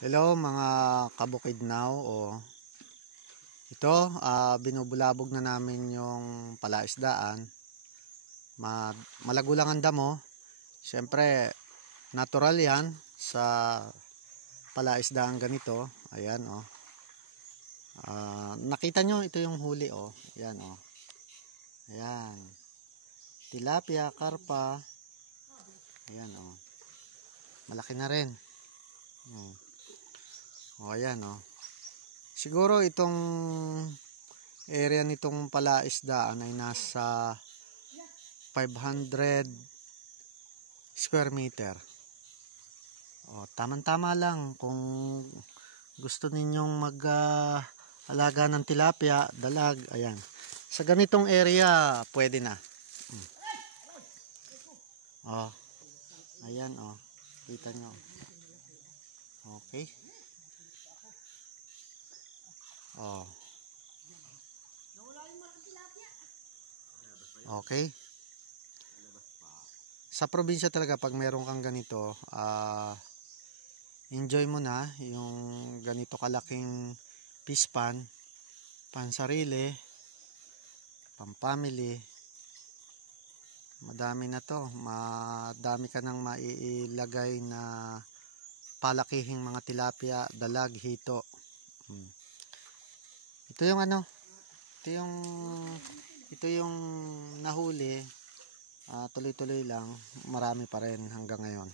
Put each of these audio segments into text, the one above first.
Hello mga kabukidnaw ito binubulabog na namin yung palaisdaan. Malago lang ang damo. Siyempre natural yan sa palaisdaan ganito. Ayan nakita nyo ito yung huli Ayan Ayan. Tilapia, karpa. Ayan malaki na rin. Ayan siguro itong area nitong palaisdaan ay nasa 500 square meter. Tamang-tama lang kung gusto ninyong mag-alaga ng tilapia, dalag. Ayan. Sa ganitong area, pwede na. Ayan kita nyo. Okay. Okay. Sa probinsya talaga pag meron kang ganito, enjoy mo na yung ganito kalaking fish pan, pansarili, pampamily. Madami na to. Madami ka nang mailagay na palakihing mga tilapia, dalag, hito. Ito yung ito yung nahuli. Tuloy-tuloy lang, marami pa rin hanggang ngayon.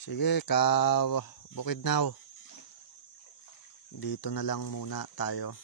Sige, Bukidnaw, dito na lang muna tayo.